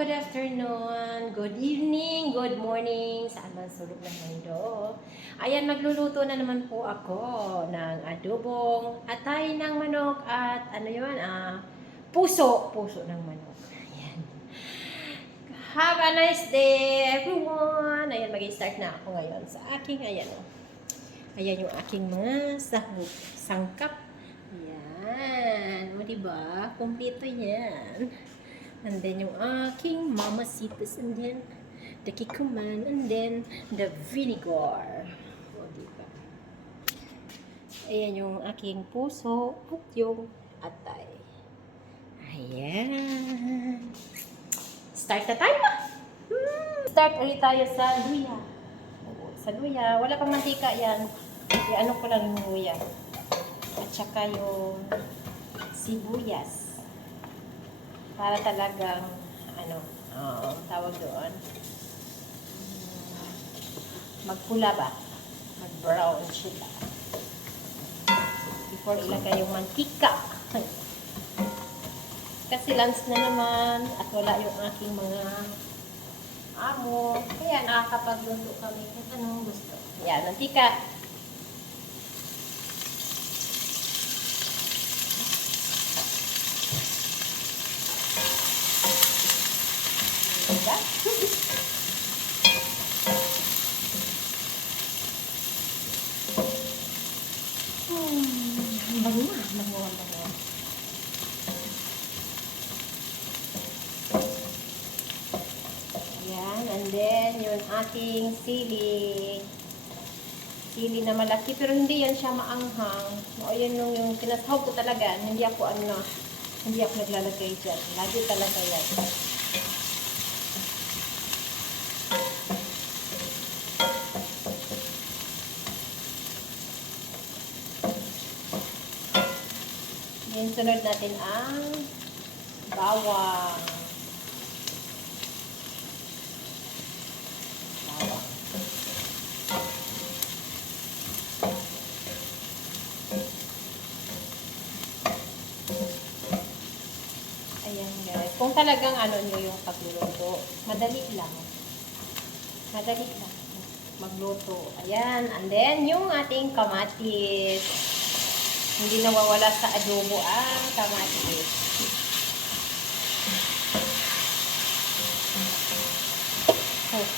good afternoon, good evening, good morning sa anong sulok ng mundo. Ayan, magluluto na naman po ako ng adobong atay ng manok at ano yun, ah, puso, puso ng manok. Ayan. Have a nice day, everyone! Ayan, mag-start na ako ngayon sa aking, ayan o. Ayan yung aking mga sahog, sangkap. Ayan. O, diba? Kompleto yan. And then yung aking mamacitas. And then the kikuman. And then the vinegar. O, diba? Ayan yung aking puso at yung atay. Ayan. Start na tayo! Hmm. Start ulit tayo sa luya. Sa luya. Wala pang mantika yan. I-ano ko lang yung luya. At saka yung sibuyas. Para talagang, ano, uh, tawag doon, magpula ba? Mag-brown sila. Before ilagay yung mantika. Kasi lunch na naman at wala yung aking mga amo. Kaya nakakapagluto kami kung anong gusto. Yan, mantika. Ayan, and then yung ating sili. Sili na malaki, pero hindi yan siya maanghang. O yun yung, yung kinasahog ko talaga, hindi ako ano, hindi ako naglalagay dyan. Lagi talaga yan. Then sunod natin ang bawang. Bawang. Ayan guys. Kung talagang ano nyo yung pagluluto, madali lang. Madali lang. Magluto. Ayan. And then, yung ating kamatis. Hindi nawawala sa adobo ang kamatis. Oh.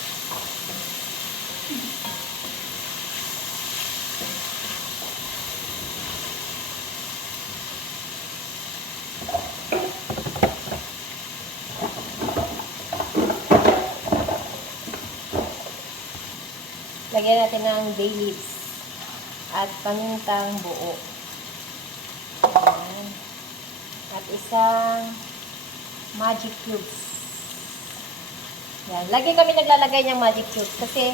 Lagyan natin ng bay leaves at pamintang buo. Ayan. At isang magic cubes. Yan. Lagi kami naglalagay ng magic cubes kasi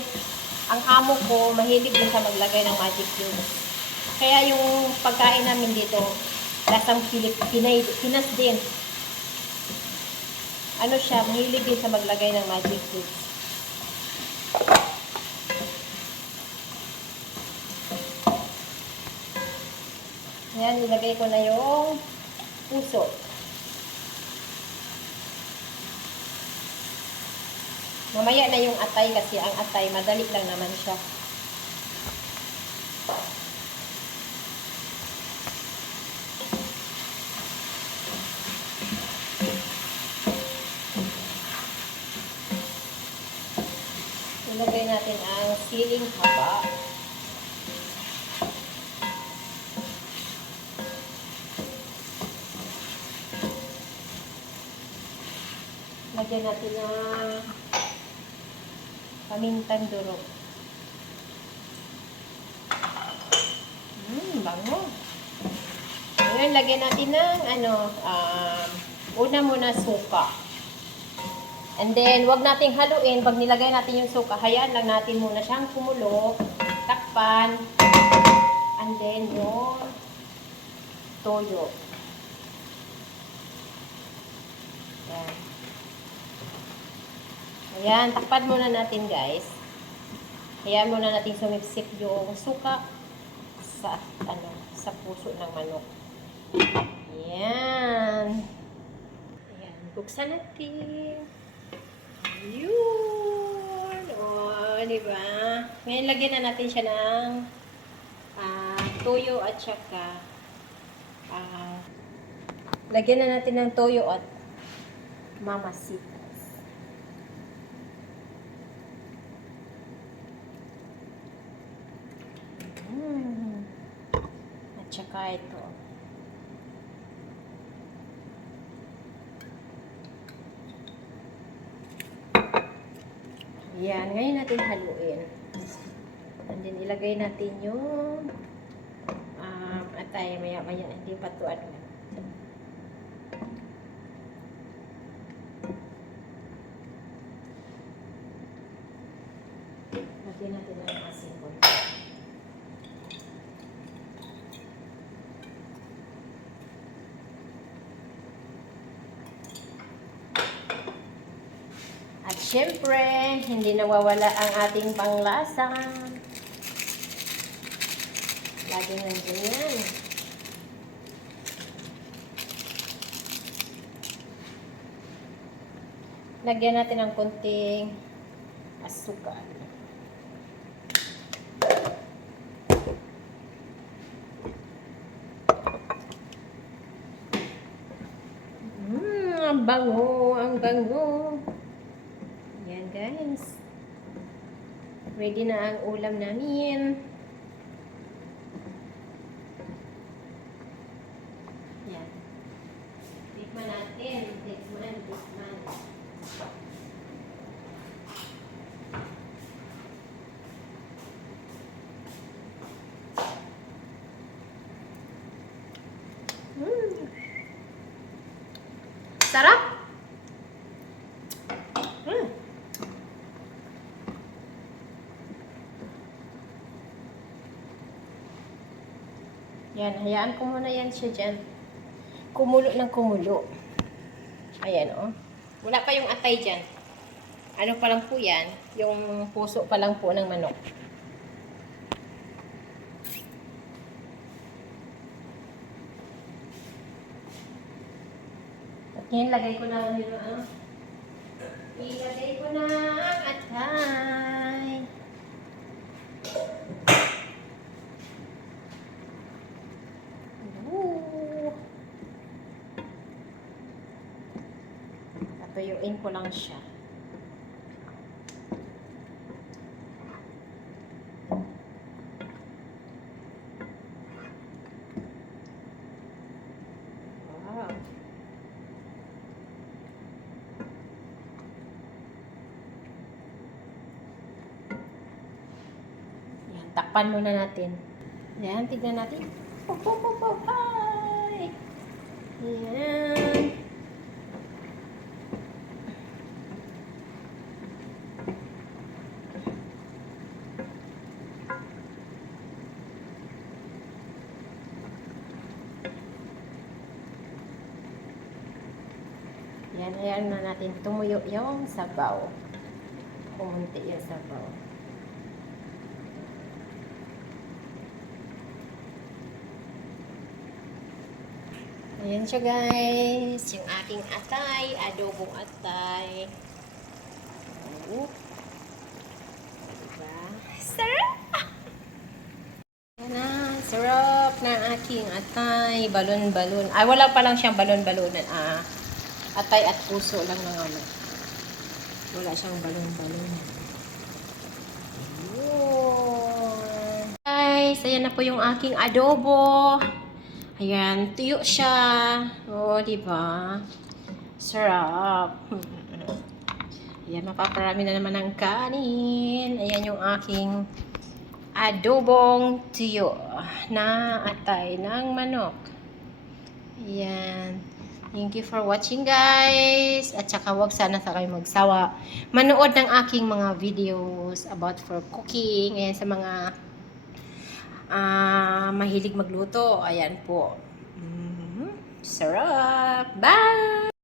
ang amo ko mahilig din sa maglagay ng magic cubes. Kaya yung pagkain namin dito, lasang Pilip, Pinay, Pinas din. Ano siya, mahilig din sa maglagay ng magic cubes. Ayan, nilagay ko na yung puso. Mamaya na yung atay kasi ang atay, madali lang naman siya. Ilagay natin ang siling haba. Lagyan natin ng pamintang durog. Hmm, bango. Ngayon, lagyan natin ng ano, um, una muna suka. And then, wag nating haluin. Pag nilagay natin yung suka, hayaan lang natin muna siyang kumulo. Takpan. And then, yung toyo. Yan. Ayan, takpan muna natin guys. Ayan muna natin sumipsip yung suka sa ano sa puso ng manok. Ayan. Ayan, buksan natin. Yun. O, di ba? Ngayon, lagyan na natin siya ng ah, toyo at saka ah, lagyan na natin ng toyo at mamasitas. Mm. At saka ito. Yan, ngayon natin haluin. And then ilagay natin yung um, atay maya maya hindi pa to ano. Lagyan natin ng asin ko. Syempre, hindi nawawala ang ating panglasa. Lagi nandiyan yan. Lagyan natin ng konting asukal. Mmm, ang bango, ang bango. Guys. Ready na ang ulam namin. Yan. Tikman natin. Tikman, tikman. Mm. Sarap! Yan, hayaan ko muna yan siya dyan. Kumulo ng kumulo. Ayan, oh. Wala pa yung atay dyan. Ano pa lang po yan? Yung puso pa lang po ng manok. At ngayon, lagay ko na ano. Ilagay ko na ang atay. Tatuyuin ko lang siya. Takpan muna natin. Yan, tignan natin. Pop, pop, pop, pop, hi! Yan. Yan, ayan na natin tumuyo yung sabaw. Kumunti yung sabaw. Ayan siya guys, yung aking atay, adobong atay. Oh. Diba? Sarap! Ayan na, sarap na aking atay, balon-balon. Ay, wala pa lang siyang balon-balonan. Ah, atay at puso lang ng ano. Wala siyang balon-balonan. Ayun. Guys, ayan na po yung aking adobo. Ayan, tuyo siya. Oo, di ba? Sarap. Ayan, mapaparami na naman ng kanin. Ayan yung aking adobong tuyo na atay ng manok. Ayan. Thank you for watching guys. At saka wag sana sa kayo magsawa. Manood ng aking mga videos about for cooking. Ayan sa mga ah mahilig magluto. Ayan po. Mhm. Sarap. Bye!